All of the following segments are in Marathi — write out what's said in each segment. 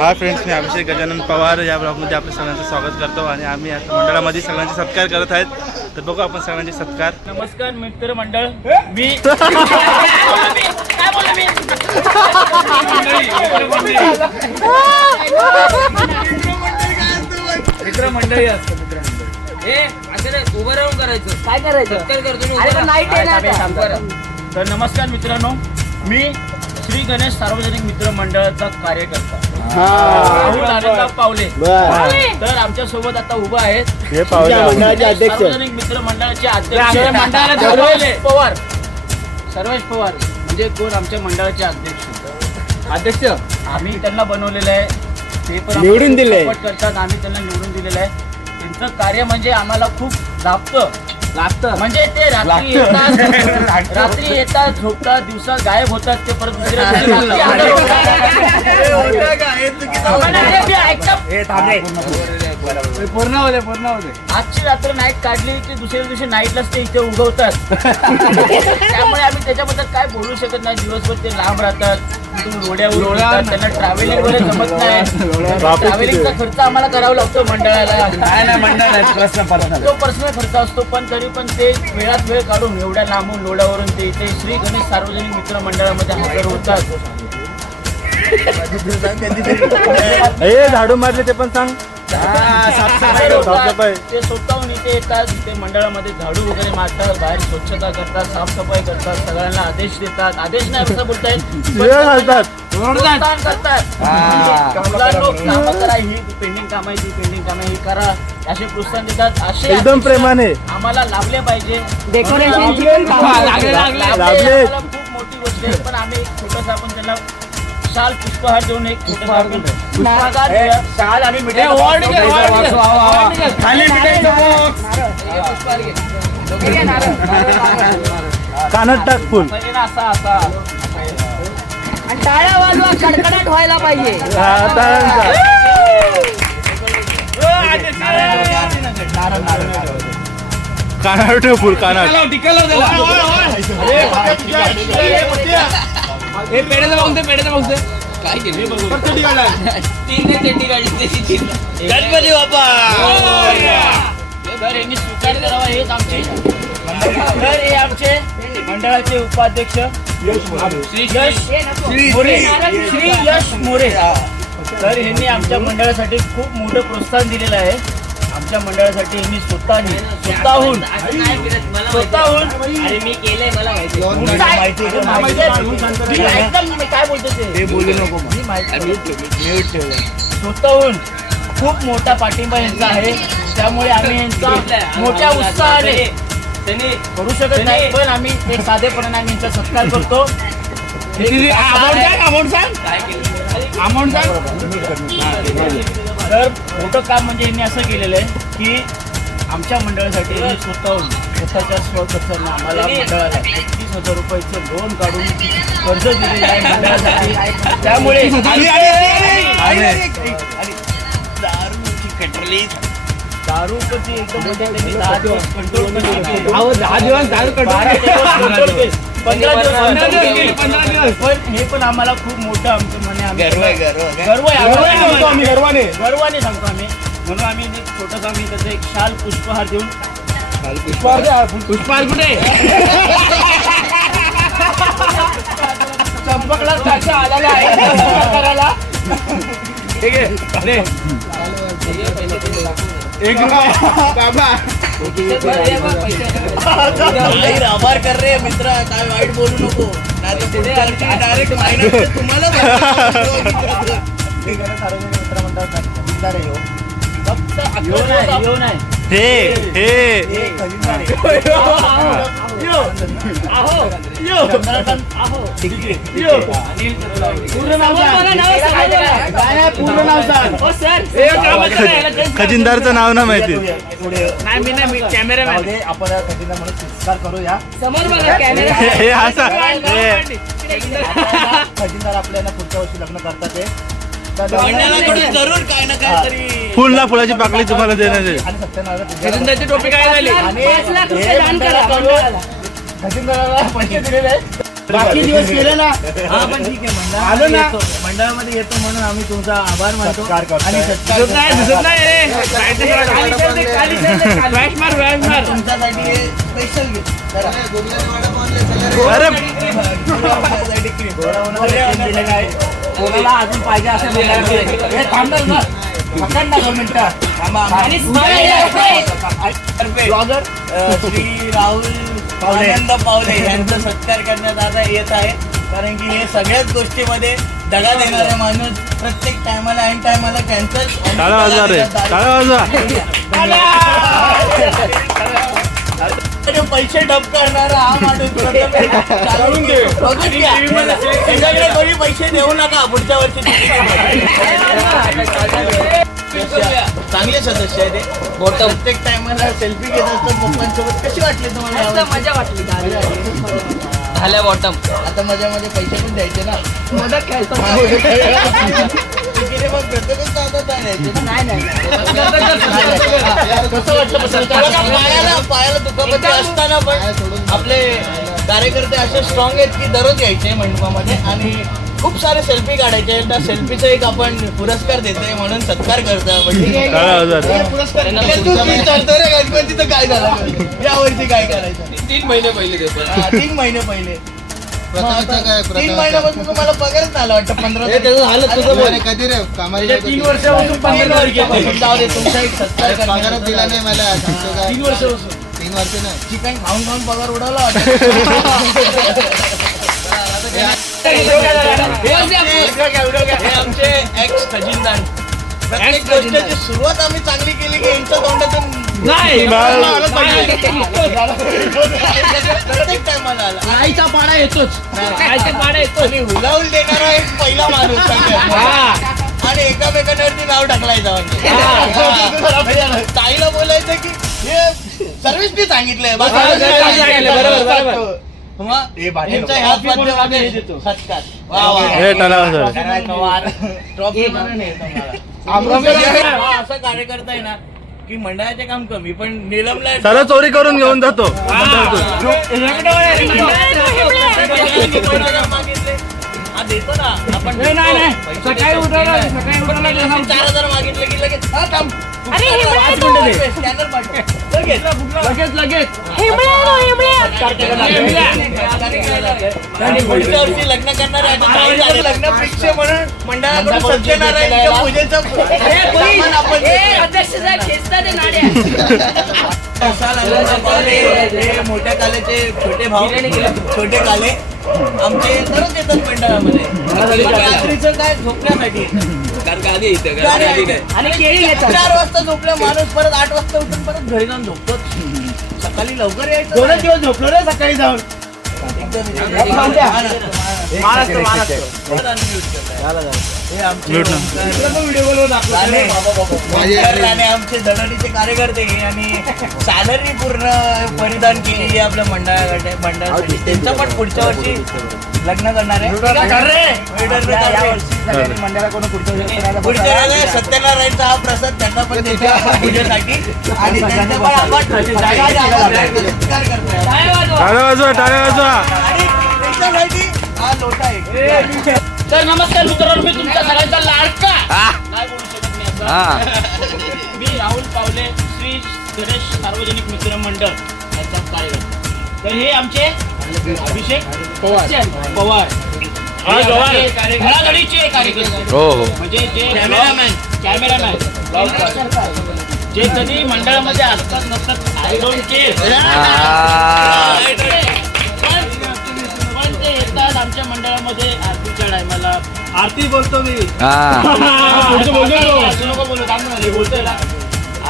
हाय फ्रेंड्स, मी अभिषेक गजानन पवार या ब्लॉगमध्ये आपल्या सगळ्यांचं स्वागत करतो आणि आम्ही आता मंडळामध्ये सगळ्यांचे सत्कार करत आहेत. तर बघू आपण सगळ्यांचे सत्कार. नमस्कार मित्र मंडळ. मी मित्र मंडळी असतं. उभं राहून करायचं. काय करायचं? सत्कार करतो. तर नमस्कार मित्रांनो, मी श्री गणेश सार्वजनिक मित्र मंडळाचा कार्यकर्ता राहुल आनंदराव पावले. तर आमच्या सोबत आता उभा आहेत सार्वजनिक मित्र मंडळाचे अध्यक्ष पवार. सर्वेश पवार म्हणजे कोण? आमच्या मंडळाचे अध्यक्ष. आम्ही त्यांना बनवलेलं आहे, ते पण निवडून दिले करतात. आम्ही त्यांना निवडून दिलेलं आहे. त्यांचं कार्य म्हणजे आम्हाला खूप लागतं म्हणजे ते रात्री येतात, झोपतात, दिवसा गायब होतात, ते परत पूर्ण होते. आजची रात्र नाईट काढली की दुसऱ्या दिवशी नाईटलाच ते इथे उगवतात. त्यामुळे आम्ही त्याच्याबद्दल काय बोलू शकत नाही. दिवसभर ते लांब राहतात, रोड्यावर त्यांना ट्रॅव्हलिंग वगैरे जमत नाही. ट्रॅव्हलिंगचा खर्च आम्हाला करावा लागतो मंडळाला. तो पर्सनल खर्च असतो, पण तरी पण ते वेळात वेळ काढून एवढ्या लांबून लोड्यावरून ते इथे श्री गणेश सार्वजनिक मित्र मंडळामध्ये हजर होतात. झाडू मारले ते पण सांग. ते स्वतःहून इथे येतात, ते मंडळामध्ये झाडू वगैरे मारतात, बाहेर स्वच्छता करतात, साफसफाई करतात, सगळ्यांना आदेश देतात. आदेश नाही कसं बोलता येईल, प्रोत्साहन करतात. कामं करा, ही पेंडिंग काम आहे, ती पेंडिंग काम आहे, ही करा, असे प्रोत्साहन देतात. असे एकदम प्रेमाने आम्हाला लाभले पाहिजे. डेकोरेशन खूप मोठी गोष्ट आहे, पण आम्ही छोटासा आपण त्यांना शाल पुष्पहार देऊन एक शाल आणि कानात टाक फुल. असा टाळ्या वाजवा, कडकडाट व्हायला पाहिजे. कानावर ठेव फुल. कानात काय केलं गणपती बाप्पा. यांनी स्वीकार करावा. हेच आमचे हे आमचे मंडळाचे उपाध्यक्ष श्री यश मोरे. तर यांनी आमच्या मंडळासाठी खूप मोठं प्रोत्साहन दिलेलं आहे. आमच्या मंडळासाठी यांनी स्वतःहून आणि मी केलंय. मला माहिती काय बोलतो ते बोलू नको. स्वतःहून खूप मोठा पाठिंबा यांचा आहे. त्यामुळे आम्ही यांचा मोठ्या उत्साहाने करू शकत नाही, पण आम्ही एक साधेपणाने आम्ही यांचा सत्कार करतो. तर मोठं काम म्हणजे यांनी असं केलेलं आहे की आमच्या मंडळासाठी यांनी स्वतःच्या स्वखर्चाने आम्हाला मंडळाला 31,000 रुपयाचं लोन काढून कर्ज दिलेलं आहे मंडळासाठी. त्यामुळे दारू कधी एकदम म्हणजे त्यांनी 10 दिवस कंट्रोल केली. 10 दिवस दारू कंट्रोल केली. 15 दिवस. पण हे पण आम्हाला खूप मोठं आमचं म्हणे गर्वाने सांगतो आम्ही. म्हणून आम्ही छोटासा आम्ही त्याचं एक शाल पुष्पहार देऊन पुष्पहार कुठे चंपकला साक्ष आलेला आहे करायला. ठीक आहे. एक बाबा आभार कर रे मित्र, काय वाईट बोलू नको. डायरेक्ट तुम्हाला खजिनदारचं नाव ना माहिती. मी कॅमेरामॅन. आपण खजिनदार म्हणून संस्कार करूया. समोर बघा कॅमेरा. खजिनदार आपल्याला पुढच्या वर्षी लग्न करतात ते जरूर काय ना काय तरी फुल ना फुलाची पाकळी तुम्हाला देण्याचे. आणि सत्यनारायण टोपी काय झाली. 5 लाख रुपये दान करा. खजिनदाराला पैसे दिलेले आहेत. बाकी दिवस केले ना हा पण ठीक आहे आलो ना. मंडळामध्ये येतो म्हणून आम्ही तुमचा आभार मानतो सत्कार करतोय. आणि सत्कार तुमच्यासाठी हे स्पेशल गिफ्ट अरे दिलेलं आहे. कोणाला अजून पाहिजे असं हे थांबणार ना पकड ना 2 मिनिटं ब्लॉगर श्री राहुल आनंद पावले यांचा सत्कार करण्यात आता येत आहे कारण की हे सगळ्याच गोष्टीमध्ये दगा देणारा माणूस प्रत्येक टायमाला ऐन टायमाला कॅन्सर टाळा वाजवा रे टाळा वाजवा पैसे डब करणारा हा माणूस चालवून घेऊ बघून घ्या. त्याच्याकडे कोणी पैसे देऊ नका पुढच्या वर्षी चांगले सदस्य आहे ते प्रत्येक टायमाला सेल्फी घेत असतात पप्पांसोबत. कशी वाटली तुम्हाला मजा वाटली झाल्या बॉटम आता मजामध्ये पैसे पण द्यायचे ना मदत खेळतो तिकीटे मग प्रत्येकच हातात द्यायचे ना. कसं वाटलं पायाला दुखापती असताना पण आपले कार्यकर्ते असे स्ट्रॉंग आहेत की दररोज यायचे मंडपामध्ये आणि खूप सारे सेल्फी काढायचे. त्या सेल्फीचा एक आपण पुरस्कार देतोय म्हणून सत्कार करतोय आपण. ठीक आहे? टाळा वाजवा पुरस्कार तू विचारतो रे गणपतीचं काय झालं यावर्षी काय करायचं 3 महिने पहिले देतो 3 महिने पहिले 3 महिन्यापासून तुम्हाला पगारच आला वाटतं 15 कधी रे कामाला 3 वर्षापासून 15 वर्ष जाऊ दे तुमचा एक सत्कार पगारच दिला नाही मला 3 वर्षापासून 3 वर्ष नाही चिकन खाऊन खाऊन पगार उडवला वाटतं. हे आमचे एक्स खजिनदार प्रत्येक गोष्टीची सुरुवात आम्ही चांगली केली की यांच्या तोंडातून प्रत्येक टायमाला आला आईचा पाडा येतोच आईचा पाडा येतो आणि हुलाहुल देणारा एक पहिला माणूस सगळ्यात. आणि एकामेकांवरती नाव ढकलायचं म्हणजे ताईला बोलायचं की हे सर्व्हिसनी सांगितलंय बस. मग यांच्या ह्याच माध्यमाने सत्कार वा वा हे टाळा वाजवा ट्रॉफी म्हणून येतो मला असं कार्यकर्ता आहे ना की मंडळाचे काम कमी पण निलमला सर्व चोरी करून घेऊन जातो मागितले हा देतो ना आपण सकाळी उठवलं सकाळी उठवलं 4,000 मागितले की लगेच हा थांब स्कॅनर पाठव लगेच आणि पुढच्या वर्षी लग्न करणार आहे लग्न फिक्स म्हणून मंडळाकडून सत्यनारायणच्या पूजेचं सामान आपण अध्यक्ष साहेब खेचता ते नाड्या हे मोठ्या कालेचे छोटे भाऊ छोटे काले आमचे दररोज येतात मंडळामध्ये रात्रीचं काय झोपण्यासाठी आणि केळी घेतात 4 वाजता झोपल्या माणूस परत 8 वाजता उठून परत घरी जाऊन झोपतो. सकाळी लवकर यायचं 2 दिवस झोपलो रे सकाळी जाऊन आमचे धडाडीचे कार्यकर्ते आणि सॅलरी पूर्ण परिधान केलेली आपल्या मंडळासाठी त्यांचं पण पुढच्या वर्षी लग्न करणार आहे. पुढच्या सत्यनारायणचा हा प्रसाद त्यांना पण देतो आपण पूजेसाठी आणि त्यांचं पण आपण सत्कार करतोय. टाळा वाजवा टाळा वाजवा आणि त्याच्यासाठी हा लोटा आहे. तर नमस्कार मित्रांनो मी तुमच्या सगळ्यांचा लाडका काय बोलू शकत नाही मी राहुल पावले श्री गणेश सार्वजनिक मित्र मंडळ यांचा कार्यकर्ता. तर हे आमचे अभिषेक पवार घडाघडीचे कार्यकर्ते म्हणजे जे कॅमेरामॅन जे कधी मंडळामध्ये असतात नसतात आय डोंट केअर पण ते येतात आमच्या मंडळामध्ये आरतीच्या टायमाला आरती बोलतो मी बोलतोय ना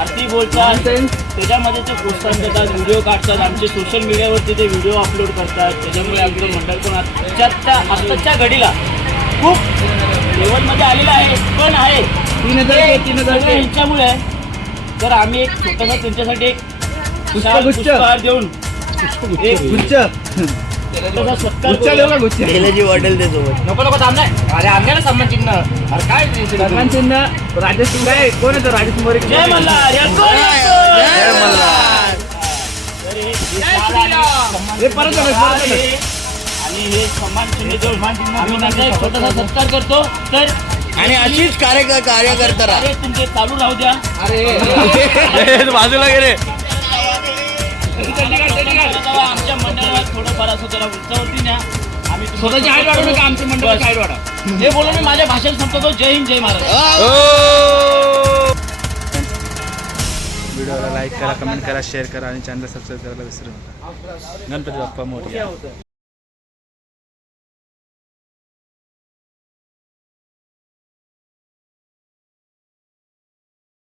आरती बोलतात त्याच्यामध्ये ते प्रोत्साहन देतात व्हिडिओ काढतात आमचे सोशल मीडियावरती ते व्हिडिओ अपलोड करतात त्याच्यामुळे आमचं मंडळ पण आत्ताच्या घडीला खूप लेवलमध्ये आलेलं आहे पण आहे 3,000 यांच्यामुळे तर आम्ही एक छोटासा त्यांच्यासाठी एक पुष्पहार देऊन तेलाची बॉटल देतो नको थांब नाही अरे आम्हाला सन्मान चिन्ह अरे काय सन्मान चिन्ह राजेश सिंग आहे कोण येतो राजेश मोरे जय मल्हार जय मल्हार. हे परत आणि हे सन्मान चिन्ह देऊन आम्ही त्यांचा एक छोटासा सत्कार करतो. तर आणि अशीच कार्यकर्ता राहा. अरे तुमचे चालू राहू द्या. ए, बाजूला गेले. तेव्हा आमच्या मंडळात थोडंफार असं जरा उंचावरती न्या. आम्ही स्वतःची हाईट वाढवू नका, आमच्या मंडळाची हाईट वाढवा. हे बोलून मी माझ्या भाषण संपतो. जय हिंद जय महाराज. व्हिडिओला लाईक करा, कमेंट करा, शेअर करा आणि चॅनल सबस्क्राईब करायला विसरू नका. गणपती बाप्पा मोरया.